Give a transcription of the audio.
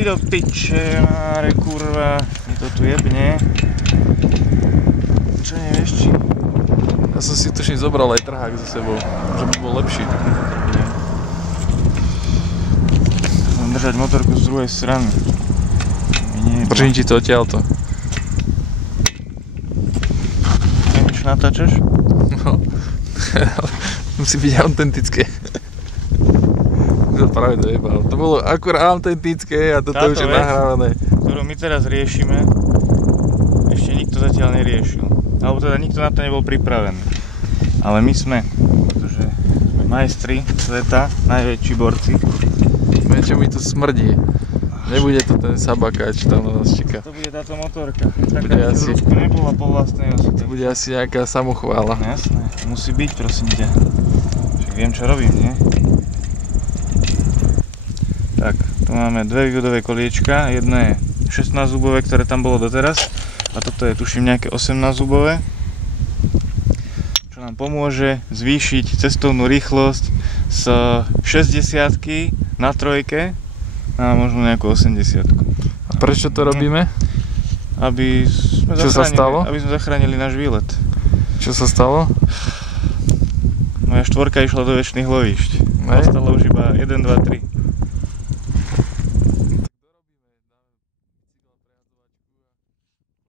Ty do piče, máre kurva. Mi to tu jebne. Čo nevieš či? Ja som si tuším zobral aj trhák za sebou, že by bol lepší. Mám držať motorku z druhej strany. Držím ti to odtiaľto. Neviem, čo natáčaš? No. Musí byť autentické. To práve dojebal. To bolo akurát autentické a toto už je nahrávané. Ktorú my teraz riešime, ešte nikto zatiaľ neriešil. Alebo teda nikto na to nebol pripravený. Ale my sme, pretože sme majstri sveta, najväčší borci. Niečo mi tu smrdí. Nebude to ten sabakáč tam na nás čaká. To bude táto motorka. Taká asi nebola po vlastnej osi. To bude asi nejaká samochvála. Jasné, musí byť, prosím ťa. Však viem, čo robím, nie? Tak, tu máme dve vývodové koliečka. Jedno je 16 zubové, ktoré tam bolo doteraz. A toto je, tuším, nejaké 18 zubové. Čo nám pomôže zvýšiť cestovnú rýchlosť z 60-ky na trojke a možno nejakú 80-ku. A prečo to robíme? Aby sme zachránili náš výlet. Čo sa stalo? Moja štvorka išla do večných lovíšť. Ostalo už iba 1, 2, 3.